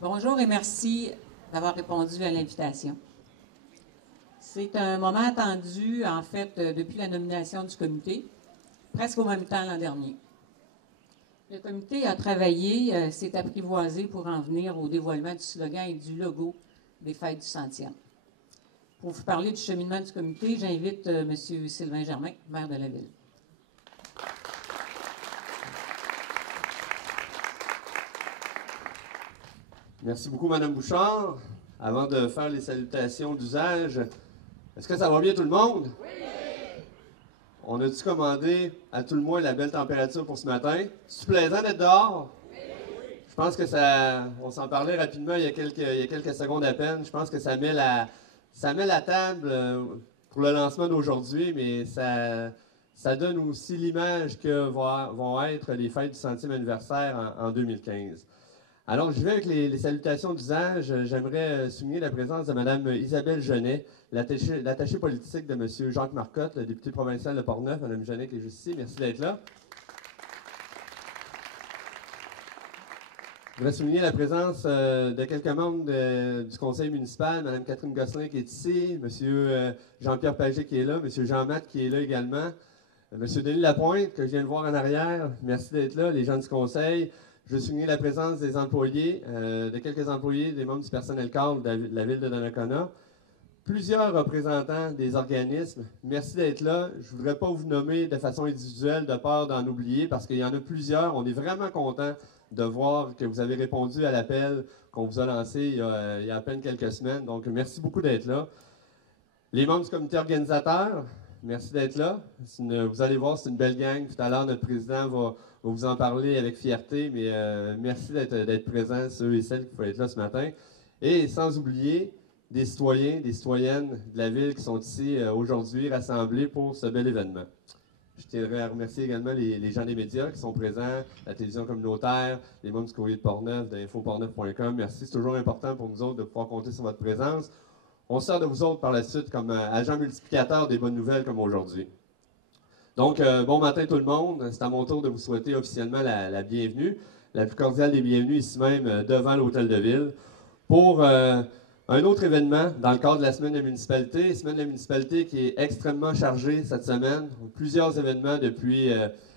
Bonjour et merci d'avoir répondu à l'invitation. C'est un moment attendu, en fait, depuis la nomination du comité, presque au même temps l'an dernier. Le comité a travaillé, s'est apprivoisé pour en venir au dévoilement du slogan et du logo des Fêtes du Centième. Pour vous parler du cheminement du comité, j'invite M. Sylvain Germain, maire de la Ville. Merci beaucoup, Mme Bouchard. Avant de faire les salutations d'usage, est-ce que ça va bien tout le monde? Oui! On a-tu commandé à tout le moins la belle température pour ce matin? C'est plaisant d'être dehors? Oui! Je pense que ça... On s'en parlait rapidement il y a quelques secondes à peine. Je pense que ça met la table pour le lancement d'aujourd'hui, mais ça donne aussi l'image que vont être les fêtes du 100e anniversaire en 2015. Alors, je vais avec les salutations d'usage. J'aimerais souligner la présence de Mme Isabelle Genet, l'attachée politique de M. Jacques Marcotte, le député provincial de Portneuf. Mme Genet qui est juste ici, merci d'être là. Je voudrais souligner la présence de quelques membres du conseil municipal, Mme Catherine Gosselin qui est ici, M. Jean-Pierre Pagé qui est là, M. Jean-Math qui est là également, M. Denis Lapointe que je viens de voir en arrière, merci d'être là, les gens du conseil. Je veux souligner la présence des employés, de quelques employés, des membres du personnel cadre de la ville de Donnacona. Plusieurs représentants des organismes, merci d'être là. Je ne voudrais pas vous nommer de façon individuelle de peur d'en oublier parce qu'il y en a plusieurs. On est vraiment content de voir que vous avez répondu à l'appel qu'on vous a lancé il y a à peine quelques semaines. Donc, merci beaucoup d'être là. Les membres du comité organisateur, merci d'être là. Vous allez voir, c'est une belle gang. Tout à l'heure, notre président va vous en parler avec fierté, mais merci d'être présents, ceux et celles qui pouvaient être là ce matin. Et sans oublier des citoyens, des citoyennes de la ville qui sont ici aujourd'hui rassemblés pour ce bel événement. Je tiendrais à remercier également les gens des médias qui sont présents, la télévision communautaire, les membres du courrier de Portneuf, d'infoportneuf.com. Merci, c'est toujours important pour nous autres de pouvoir compter sur votre présence. On sert de vous autres par la suite comme agent multiplicateur des bonnes nouvelles comme aujourd'hui. Donc, bon matin tout le monde. C'est à mon tour de vous souhaiter officiellement la bienvenue, la plus cordiale des bienvenues ici même devant l'Hôtel de Ville, pour un autre événement dans le cadre de la Semaine de la municipalité. Semaine de la municipalité qui est extrêmement chargée cette semaine. Plusieurs événements depuis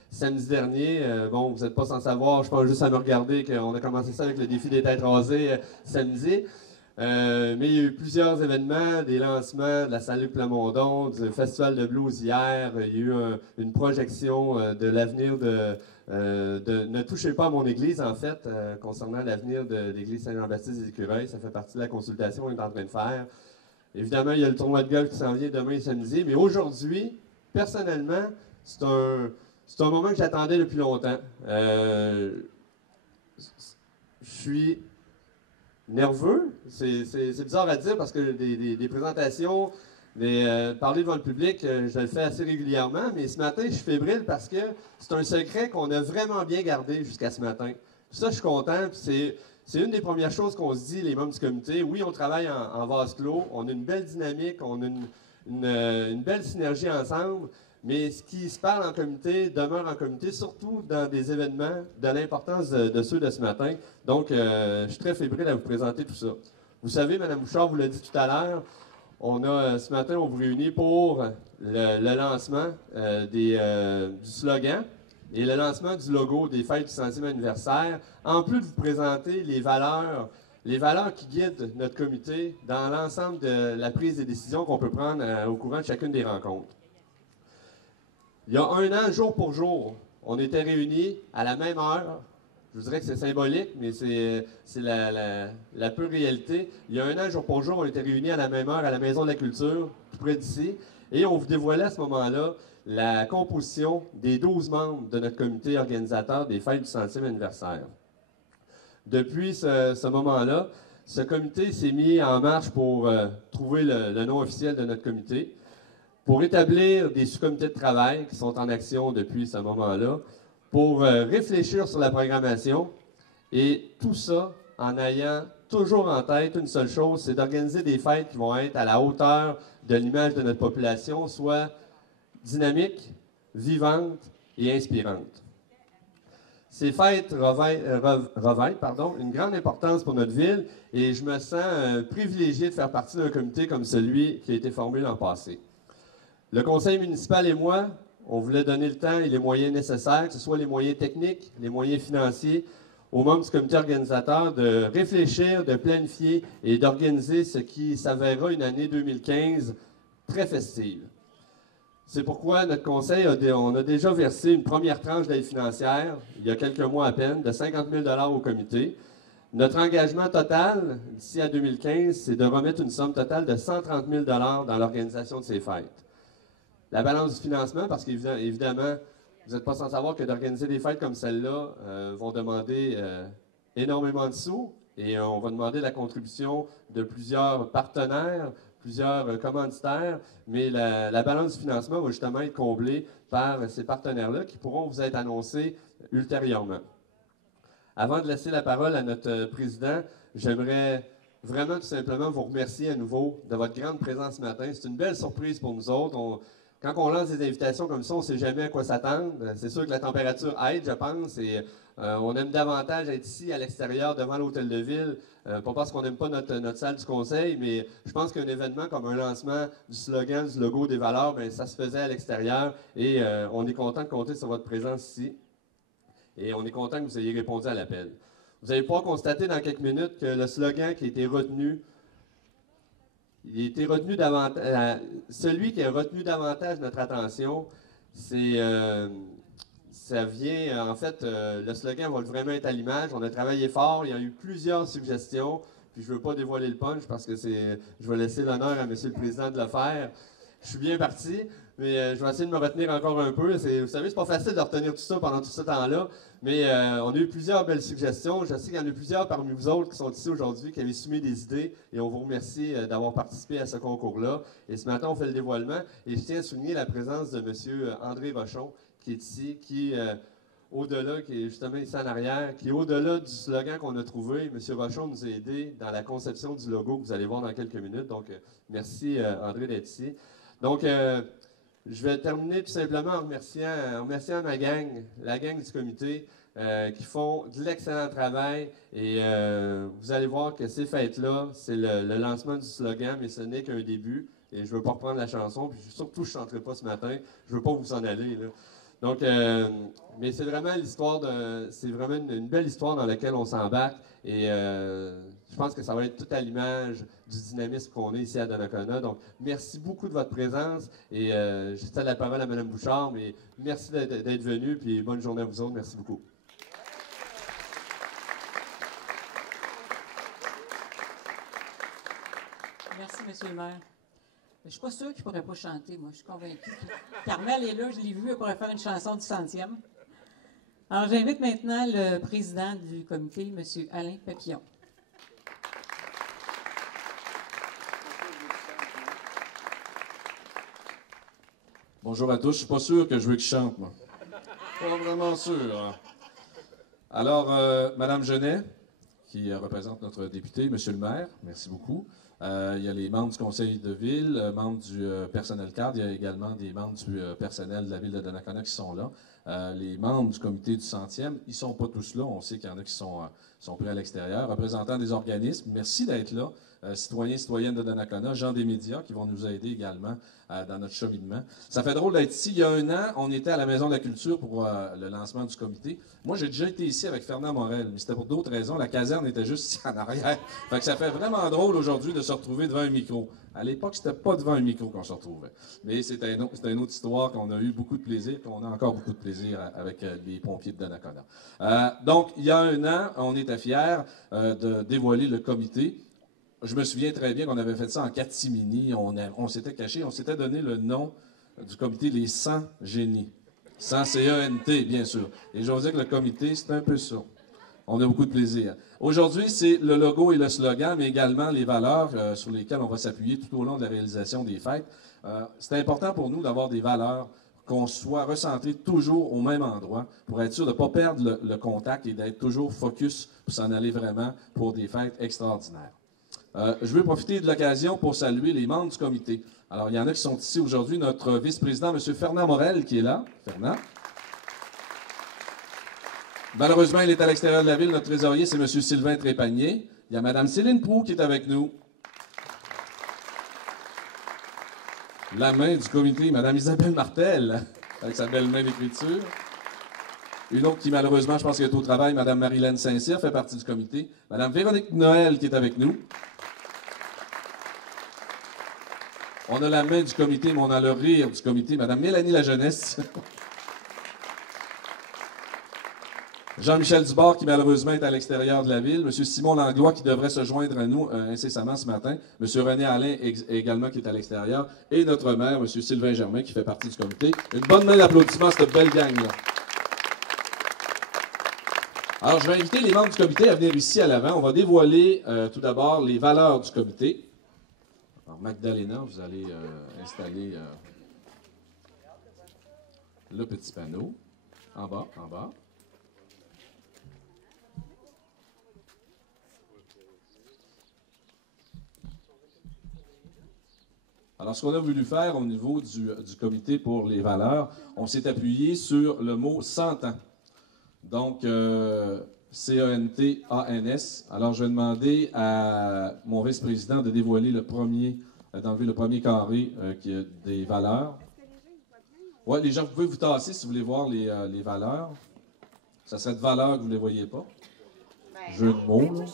samedi dernier. Bon, vous n'êtes pas sans savoir, je pense juste à me regarder qu'on a commencé ça avec le défi des têtes rasées samedi. Mais il y a eu plusieurs événements, des lancements de la salle Luc Plamondon, du Festival de blues hier. Il y a eu une projection de l'avenir de Ne touchez pas à mon église, en fait, concernant l'avenir de l'église Saint-Jean-Baptiste des Écureuils. Ça fait partie de la consultation qu'on est en train de faire. Évidemment, il y a le tournoi de golf qui s'en vient demain et samedi. Mais aujourd'hui, personnellement, c'est un moment que j'attendais depuis longtemps. Je suis nerveux, c'est bizarre à dire parce que des présentations, parler devant le public, je le fais assez régulièrement, mais ce matin, je suis fébrile parce que c'est un secret qu'on a vraiment bien gardé jusqu'à ce matin. Puis ça, je suis content, puis c'est une des premières choses qu'on se dit, les membres du comité. Oui, on travaille en vase clos, on a une belle dynamique, on a une belle synergie ensemble, mais ce qui se parle en comité demeure en comité, surtout dans des événements de l'importance de ceux de ce matin. Donc, je suis très fébrile à vous présenter tout ça. Vous savez, Mme Bouchard vous l'a dit tout à l'heure, ce matin, on vous réunit pour le lancement du slogan et le lancement du logo des fêtes du 100e anniversaire, en plus de vous présenter les valeurs qui guident notre comité dans l'ensemble de la prise des décisions qu'on peut prendre au courant de chacune des rencontres. Il y a un an, jour pour jour, on était réunis à la même heure. Je vous dirais que c'est symbolique, mais c'est la pure réalité. Il y a un an, jour pour jour, on était réunis à la même heure à la Maison de la Culture, tout près d'ici, et on vous dévoilait à ce moment-là la composition des 12 membres de notre comité organisateur des fêtes du 100e anniversaire. Depuis ce moment-là, ce comité s'est mis en marche pour trouver le nom officiel de notre comité, pour établir des sous-comités de travail qui sont en action depuis ce moment-là, pour réfléchir sur la programmation, et tout ça en ayant toujours en tête une seule chose, c'est d'organiser des fêtes qui vont être à la hauteur de l'image de notre population, soit dynamique, vivante et inspirante. Ces fêtes revêtent une grande importance pour notre ville et je me sens privilégié de faire partie d'un comité comme celui qui a été formé l'an passé. Le conseil municipal et moi, on voulait donner le temps et les moyens nécessaires, que ce soit les moyens techniques, les moyens financiers, aux membres du comité organisateur de réfléchir, de planifier et d'organiser ce qui s'avérera une année 2015 très festive. C'est pourquoi notre conseil, on a déjà versé une première tranche d'aide financière, il y a quelques mois à peine, de 50 000 $ au comité. Notre engagement total, d'ici à 2015, c'est de remettre une somme totale de 130 000 $ dans l'organisation de ces fêtes. La balance du financement, parce qu'évidemment, vous n'êtes pas sans savoir que d'organiser des fêtes comme celle-là vont demander énormément de sous et on va demander la contribution de plusieurs partenaires, plusieurs commanditaires, mais la balance du financement va justement être comblée par ces partenaires-là qui pourront vous être annoncés ultérieurement. Avant de laisser la parole à notre président, j'aimerais vraiment tout simplement vous remercier à nouveau de votre grande présence ce matin. C'est une belle surprise pour nous autres. Quand on lance des invitations comme ça, on ne sait jamais à quoi s'attendre. C'est sûr que la température aide, je pense, et on aime davantage être ici, à l'extérieur, devant l'hôtel de ville, pas parce qu'on n'aime pas notre salle du conseil, mais je pense qu'un événement comme un lancement du slogan, du logo, des valeurs, bien, ça se faisait à l'extérieur, et on est content de compter sur votre présence ici, et on est content que vous ayez répondu à l'appel. Vous allez pouvoir constater dans quelques minutes que le slogan qui a été retenu, celui qui a retenu davantage notre attention, ça vient, en fait, le slogan va vraiment être à l'image. On a travaillé fort, il y a eu plusieurs suggestions, puis je ne veux pas dévoiler le punch parce que je vais laisser l'honneur à M. le Président de le faire. Je suis bien parti, mais je vais essayer de me retenir encore un peu. Vous savez, c'est pas facile de retenir tout ça pendant tout ce temps-là, mais on a eu plusieurs belles suggestions. Je sais qu'il y en a plusieurs parmi vous autres qui sont ici aujourd'hui, qui avaient soumis des idées, et on vous remercie d'avoir participé à ce concours-là. Et ce matin, on fait le dévoilement, et je tiens à souligner la présence de M. André Rochon, qui est ici, qui au-delà, qui est justement ici en arrière, qui est au-delà du slogan qu'on a trouvé. M. Rochon nous a aidés dans la conception du logo que vous allez voir dans quelques minutes. Donc, merci André d'être ici. Donc, je vais terminer tout simplement en remerciant ma gang, la gang du comité, qui font de l'excellent travail. Et vous allez voir que ces fêtes-là, c'est le lancement du slogan, mais ce n'est qu'un début. Et je ne veux pas reprendre la chanson, puis surtout, je ne chanterai pas ce matin. Je ne veux pas vous en aller, là. Donc, mais c'est vraiment une belle histoire dans laquelle on s'embarque. Et je pense que ça va être tout à l'image du dynamisme qu'on est ici à Donnacona. Donc, merci beaucoup de votre présence. Et je cède la parole à Mme Bouchard, mais merci d'être venu, puis bonne journée à vous autres. Merci beaucoup. Merci, M. le maire. Je ne suis pas sûre qu'il ne pourrait pas chanter, moi. Je suis convaincue. Carmel est là, je l'ai vu, elle pourrait faire une chanson du 100e. Alors, j'invite maintenant le président du comité, M. Alain Pépillon. Bonjour à tous. Je ne suis pas sûr que je veux qu'il chante, moi. Pas vraiment sûr. Hein. Alors, Mme Genet, qui représente notre député, M. le maire, merci beaucoup. Il y a les membres du conseil de ville, membres du personnel cadre. Il y a également des membres du personnel de la ville de Donnacona qui sont là. Les membres du comité du 100e, ils ne sont pas tous là. On sait qu'il y en a qui sont pris à l'extérieur. Représentants des organismes, merci d'être là. Citoyens, citoyennes de Donnacona, gens des médias qui vont nous aider également dans notre cheminement. Ça fait drôle d'être ici. Il y a un an, on était à la Maison de la Culture pour le lancement du comité. Moi, j'ai déjà été ici avec Fernand Morel, mais c'était pour d'autres raisons. La caserne était juste ici en arrière. Fait que ça fait vraiment drôle aujourd'hui de se retrouver devant un micro. À l'époque, c'était pas devant un micro qu'on se retrouvait. Mais c'était une autre histoire qu'on a eu beaucoup de plaisir, qu'on a encore beaucoup de plaisir avec les pompiers de Donnacona. Donc, il y a un an, on était fiers de dévoiler le comité. Je me souviens très bien qu'on avait fait ça en catimini. On s'était caché, on s'était donné le nom du comité Les 100 Génies. 100 C-E-N-T, bien sûr. Et je vous dis que le comité, c'est un peu ça. On a beaucoup de plaisir. Aujourd'hui, c'est le logo et le slogan, mais également les valeurs sur lesquelles on va s'appuyer tout au long de la réalisation des fêtes. C'est important pour nous d'avoir des valeurs, qu'on soit recentré toujours au même endroit pour être sûr de ne pas perdre le contact et d'être toujours focus pour s'en aller vraiment pour des fêtes extraordinaires. Je veux profiter de l'occasion pour saluer les membres du comité. Alors, il y en a qui sont ici aujourd'hui. Notre vice-président, M. Fernand Morel, qui est là. Fernand. Malheureusement, il est à l'extérieur de la ville. Notre trésorier, c'est M. Sylvain Trépanier. Il y a Mme Céline Proulx qui est avec nous. La main du comité, Mme Isabelle Martel, avec sa belle main d'écriture. Une autre qui, malheureusement, je pense qu'elle est au travail, Mme Marilène Saint-Cyr, fait partie du comité. Mme Véronique Noël qui est avec nous. On a la main du comité, mais on a le rire du comité. Mme Mélanie La Jeunesse. Jean-Michel Dubord, qui malheureusement est à l'extérieur de la ville. M. Simon Langlois, qui devrait se joindre à nous incessamment ce matin. M. René Alain, également, qui est à l'extérieur. Et notre maire, M. Sylvain Germain, qui fait partie du comité. Une bonne main d'applaudissement à cette belle gang-là. Alors, je vais inviter les membres du comité à venir ici à l'avant. On va dévoiler tout d'abord les valeurs du comité. Alors, Magdalena, vous allez installer le petit panneau. En bas, en bas. Alors, ce qu'on a voulu faire au niveau du comité pour les valeurs, on s'est appuyé sur le mot 100 ans. Donc, C-E-N-T-A-N-S. Alors, je vais demander à mon vice-président de dévoiler d'enlever le premier carré qui a des valeurs. Oui, les gens, vous pouvez vous tasser si vous voulez voir les valeurs. Ça serait de valeurs que vous ne les voyez pas. Jeu de mots, là.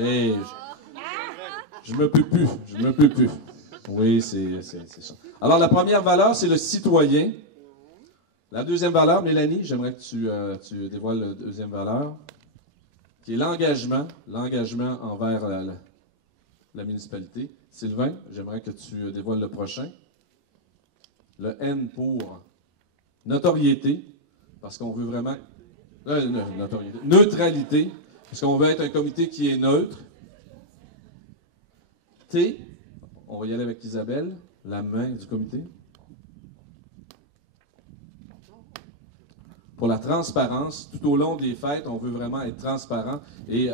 Hey, je me peux plus. Je me peux plus. Oui, c'est ça. Alors, la première valeur, c'est le citoyen. La deuxième valeur, Mélanie, j'aimerais que tu dévoiles la deuxième valeur, qui est l'engagement envers la municipalité. Sylvain, j'aimerais que tu dévoiles le prochain. Le N pour notoriété, parce qu'on veut vraiment... notoriété. Neutralité, parce qu'on veut être un comité qui est neutre. T, on va y aller avec Isabelle, la main du comité. Pour la transparence, tout au long des fêtes, on veut vraiment être transparent et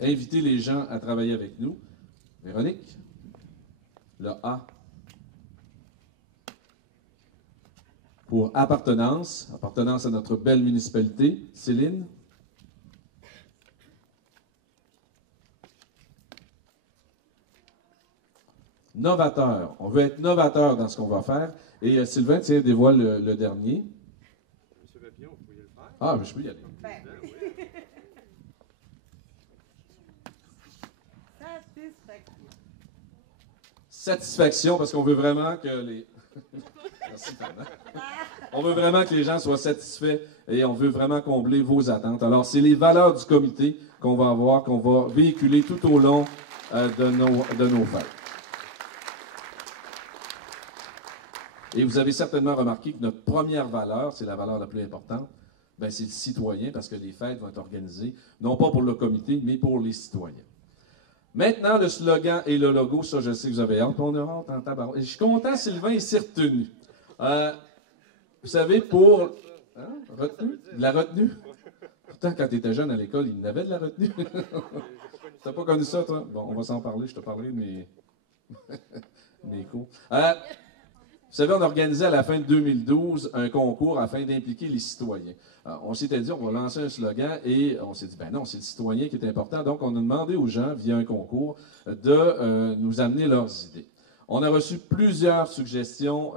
inviter les gens à travailler avec nous. Véronique, le A. Pour appartenance à notre belle municipalité. Céline. Novateur. On veut être novateur dans ce qu'on va faire. Et Sylvain, tiens, dévoile le dernier. Monsieur Papillon, vous pourriez le faire? Ah, mais je peux y aller. Satisfaction, parce qu'on veut vraiment que les... Merci, Fernand. On veut vraiment que les gens soient satisfaits et on veut vraiment combler vos attentes. Alors, c'est les valeurs du comité qu'on va avoir, qu'on va véhiculer tout au long de nos fêtes. Et vous avez certainement remarqué que notre première valeur, c'est la valeur la plus importante, ben c'est le citoyen, parce que les fêtes vont être organisées, non pas pour le comité, mais pour les citoyens. Maintenant, le slogan et le logo, ça, je sais que vous avez hâte, on a hâte en tabarouette. Je suis content, Sylvain, il s'est retenu. Vous savez, pour... Hein? Retenue? De la retenue? Pourtant, quand tu étais jeune à l'école, il y avait de la retenue. Tu n'as pas connu ça, toi? Bon, on va s'en parler, je te parlerai de mes cours. Vous savez, on a organisé à la fin de 2012 un concours afin d'impliquer les citoyens. On s'était dit, on va lancer un slogan et on s'est dit, ben non, c'est le citoyen qui est important. Donc, on a demandé aux gens, via un concours, de nous amener leurs idées. On a reçu plusieurs suggestions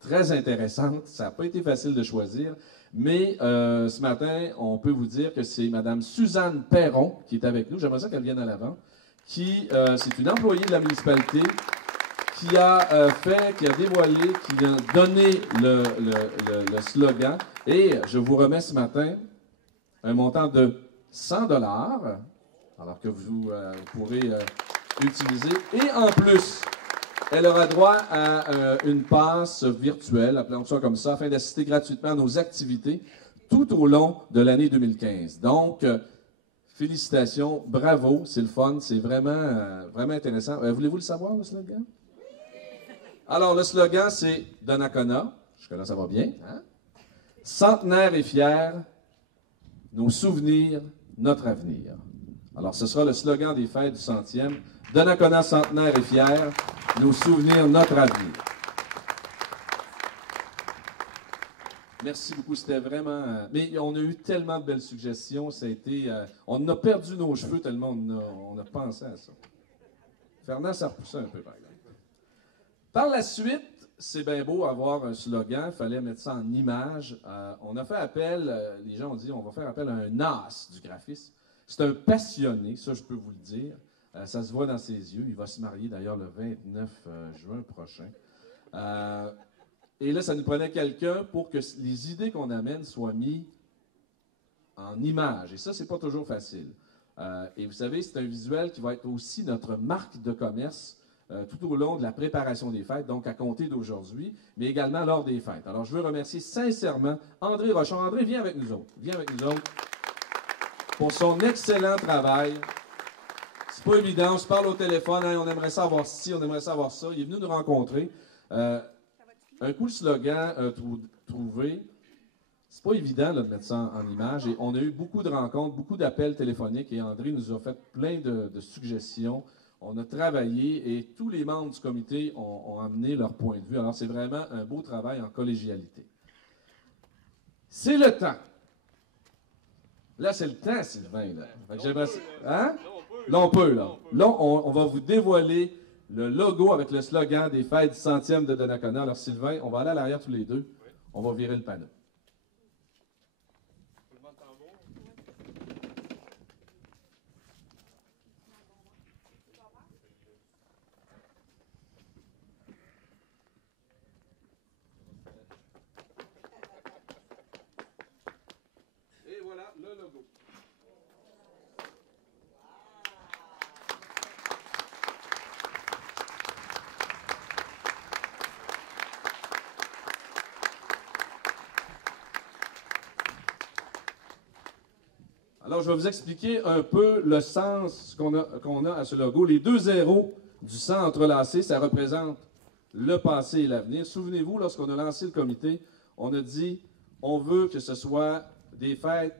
très intéressantes. Ça n'a pas été facile de choisir. Mais ce matin, on peut vous dire que c'est Mme Suzanne Perron qui est avec nous. J'aimerais ça qu'elle vienne à l'avant. C'est une employée de la municipalité qui a dévoilé, qui a donné le slogan. Et je vous remets ce matin un montant de 100 $, alors que vous pourrez utiliser. Et en plus, elle aura droit à une passe virtuelle, appelons ça comme ça, afin d'assister gratuitement à nos activités tout au long de l'année 2015. Donc, félicitations, bravo, c'est le fun, c'est vraiment, vraiment intéressant. Voulez-vous le savoir, le slogan? Alors, le slogan, c'est Donnacona. Jusque-là, ça va bien. Hein? Centenaire et fier, nos souvenirs, notre avenir. Alors, ce sera le slogan des fêtes du 100e. Donnacona, centenaire et fier, nos souvenirs, notre avenir. Merci beaucoup, c'était vraiment... mais on a eu tellement de belles suggestions, ça a été... on a perdu nos cheveux tellement on a pensé à ça. Fernand, ça repoussait un peu, par exemple. Par la suite, c'est bien beau avoir un slogan, il fallait mettre ça en image. On a fait appel, les gens ont dit, on va faire appel à un as du graphisme. C'est un passionné, ça je peux vous le dire. Ça se voit dans ses yeux. Il va se marier d'ailleurs le 29 juin prochain. Et là, ça nous prenait quelqu'un pour que les idées qu'on amène soient mises en image. Et ça, c'est pas toujours facile. Et vous savez, c'est un visuel qui va être aussi notre marque de commerce tout au long de la préparation des fêtes, donc à compter d'aujourd'hui, mais également lors des fêtes. Alors, je veux remercier sincèrement André Rochon. André, viens avec nous autres. Viens avec nous autres pour son excellent travail. C'est pas évident, on se parle au téléphone, hein, on aimerait savoir ci, on aimerait savoir ça. Il est venu nous rencontrer. Un cool slogan trouvé. C'est pas évident là, de mettre ça en image. Et on a eu beaucoup de rencontres, beaucoup d'appels téléphoniques et André nous a fait plein de suggestions. On a travaillé et tous les membres du comité ont amené leur point de vue. Alors, c'est vraiment un beau travail en collégialité. C'est le temps. Là, c'est le temps, Sylvain. Là. Hein? Là, on peut. Là, on va vous dévoiler le logo avec le slogan des fêtes du 100e de Donnacona. Alors, Sylvain, on va aller à l'arrière tous les deux. On va virer le panneau. Et voilà le logo. Alors, je vais vous expliquer un peu le sens qu'on a à ce logo. Les deux zéros du 100 entrelacés, ça représente le passé et l'avenir. Souvenez-vous, lorsqu'on a lancé le comité, on a dit on veut que ce soit des fêtes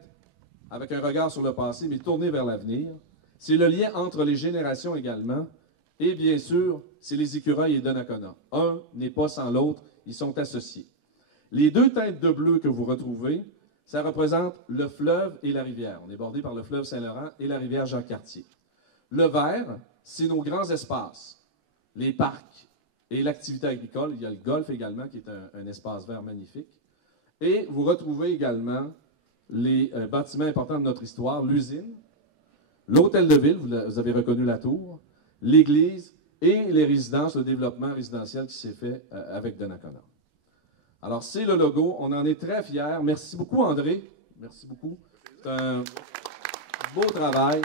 avec un regard sur le passé, mais tourné vers l'avenir. C'est le lien entre les générations également. Et bien sûr, c'est les écureuils et Donnacona. Un n'est pas sans l'autre, ils sont associés. Les deux teintes de bleu que vous retrouvez, ça représente le fleuve et la rivière. On est bordé par le fleuve Saint-Laurent et la rivière Jacques-Cartier. Le vert, c'est nos grands espaces, les parcs et l'activité agricole. Il y a le golf également, qui est un espace vert magnifique. Et vous retrouvez également les bâtiments importants de notre histoire, l'usine, l'hôtel de ville, vous avez reconnu la tour, l'église et les résidences, le développement résidentiel qui s'est fait avec Donnacona. Alors, c'est le logo. On en est très fiers. Merci beaucoup, André. Merci beaucoup. C'est un beau travail.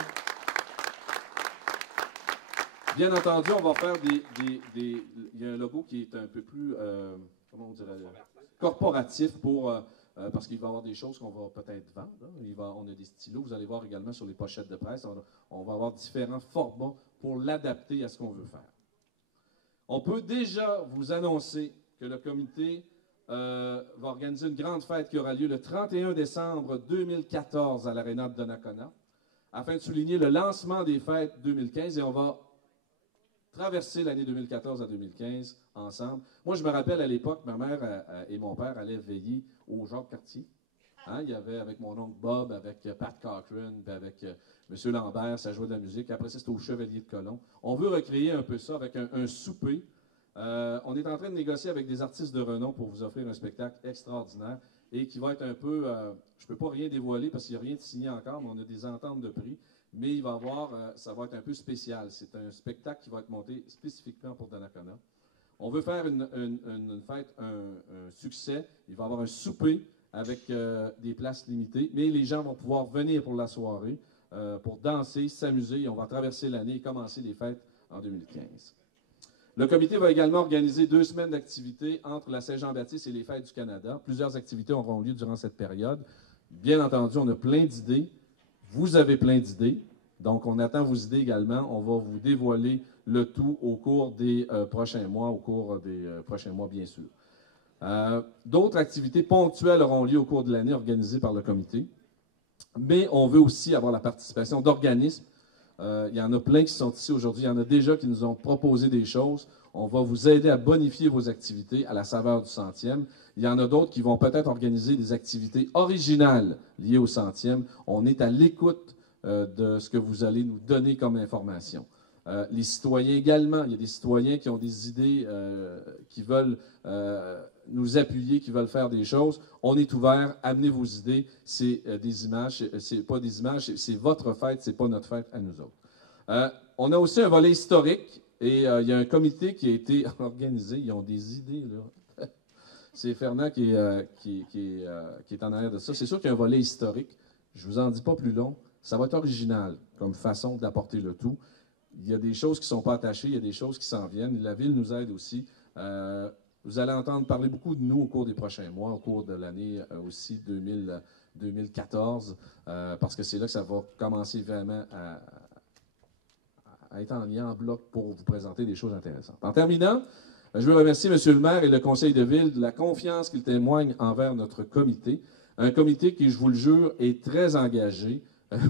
Bien entendu, on va faire il y a un logo qui est un peu plus, comment on dirait, corporatif parce qu'il va y avoir des choses qu'on va peut-être vendre. Hein. On a des stylos. Vous allez voir également sur les pochettes de presse. On va avoir différents formats pour l'adapter à ce qu'on veut faire. On peut déjà vous annoncer que le comité va organiser une grande fête qui aura lieu le 31 décembre 2014 à l'Aréna de Donnacona, afin de souligner le lancement des fêtes 2015, et on va traverser l'année 2014 à 2015 ensemble. Moi, je me rappelle à l'époque, ma mère et mon père allaient veiller au Jacques-Cartier. Hein, il y avait avec mon oncle Bob, avec Pat Cochran, puis avec M. Lambert, ça jouait de la musique. Après ça, c'était au Chevalier de Colomb. On veut recréer un peu ça avec un souper. On est en train de négocier avec des artistes de renom pour vous offrir un spectacle extraordinaire et qui va être un peu... je ne peux pas rien dévoiler parce qu'il n'y a rien de signé encore, mais on a des ententes de prix. Mais il va avoir, ça va être un peu spécial. C'est un spectacle qui va être monté spécifiquement pour Donnacona. On veut faire une fête, un succès. Il va y avoir un souper avec des places limitées, mais les gens vont pouvoir venir pour la soirée, pour danser, s'amuser. On va traverser l'année et commencer les fêtes en 2015. Le comité va également organiser 2 semaines d'activités entre la Saint-Jean-Baptiste et les Fêtes du Canada. Plusieurs activités auront lieu durant cette période. Bien entendu, on a plein d'idées. Vous avez plein d'idées. Donc, on attend vos idées également. On va vous dévoiler le tout au cours des prochains mois, bien sûr. D'autres activités ponctuelles auront lieu au cours de l'année organisées par le comité. Mais on veut aussi avoir la participation d'organismes Il y en a plein qui sont ici aujourd'hui. Il y en a déjà qui nous ont proposé des choses. On va vous aider à bonifier vos activités à la saveur du 100e. Il y en a d'autres qui vont peut-être organiser des activités originales liées au 100e. On est à l'écoute de ce que vous allez nous donner comme information. Les citoyens également, il y a des citoyens qui ont des idées, qui veulent nous appuyer, qui veulent faire des choses. On est ouvert, amenez vos idées. C'est des images, c'est pas des images, c'est votre fête, c'est pas notre fête à nous autres. On a aussi un volet historique et il y a un comité qui a été organisé. Ils ont des idées, là. C'est Fernand qui est en arrière de ça. C'est sûr qu'il y a un volet historique. Je ne vous en dis pas plus long. Ça va être original comme façon d'apporter le tout. Il y a des choses qui ne sont pas attachées, il y a des choses qui s'en viennent. La Ville nous aide aussi. Vous allez entendre parler beaucoup de nous au cours des prochains mois, au cours de l'année aussi 2014, parce que c'est là que ça va commencer vraiment à être en lien, en bloc, pour vous présenter des choses intéressantes. En terminant, je veux remercier M. le maire et le conseil de ville de la confiance qu'ils témoignent envers notre comité. Un comité qui, je vous le jure, est très engagé,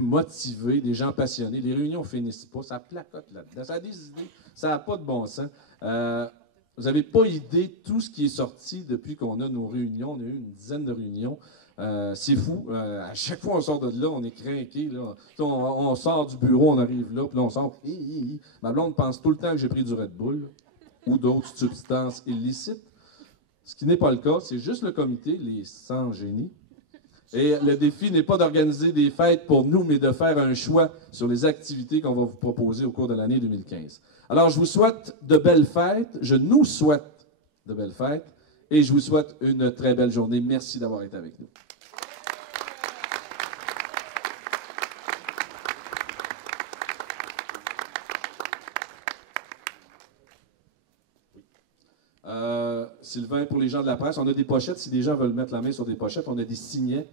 motivé, des gens passionnés. Les réunions ne finissent pas, ça placote là-dedans. Ça a des idées, ça n'a pas de bon sens. Vous n'avez pas idée de tout ce qui est sorti depuis qu'on a nos réunions. On a eu une dizaine de réunions. C'est fou. À chaque fois qu'on sort de là, on est craqué. Là. On sort du bureau, on arrive là, puis là, on sort. Ma blonde pense tout le temps que j'ai pris du Red Bull ou d'autres substances illicites. Ce qui n'est pas le cas. C'est juste le comité, les 100 génies. Et le défi n'est pas d'organiser des fêtes pour nous, mais de faire un choix sur les activités qu'on va vous proposer au cours de l'année 2015. Alors, je vous souhaite de belles fêtes. Je nous souhaite de belles fêtes. Et je vous souhaite une très belle journée. Merci d'avoir été avec nous. Sylvain, pour les gens de la presse, on a des pochettes. Si des gens veulent mettre la main sur des pochettes, on a des signets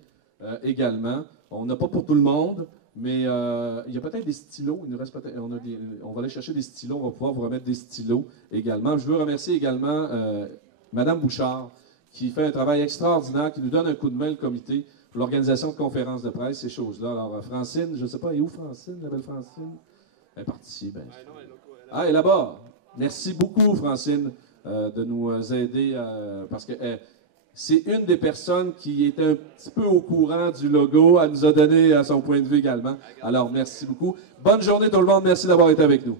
également. On n'a pas pour tout le monde, mais il y a peut-être des stylos. Il nous reste peut-être, on va aller chercher des stylos. On va pouvoir vous remettre des stylos également. Je veux remercier également Mme Bouchard, qui fait un travail extraordinaire, qui nous donne un coup de main, le comité, pour l'organisation de conférences de presse, ces choses-là. Alors, Francine, je ne sais pas, elle est où Francine, la belle Francine? Elle est partie, bien sûr. Ah, elle est là-bas. Merci beaucoup, Francine, de nous aider, parce que c'est une des personnes qui était un petit peu au courant du logo. Elle nous a donné son point de vue également. Alors, merci beaucoup. Bonne journée tout le monde. Merci d'avoir été avec nous.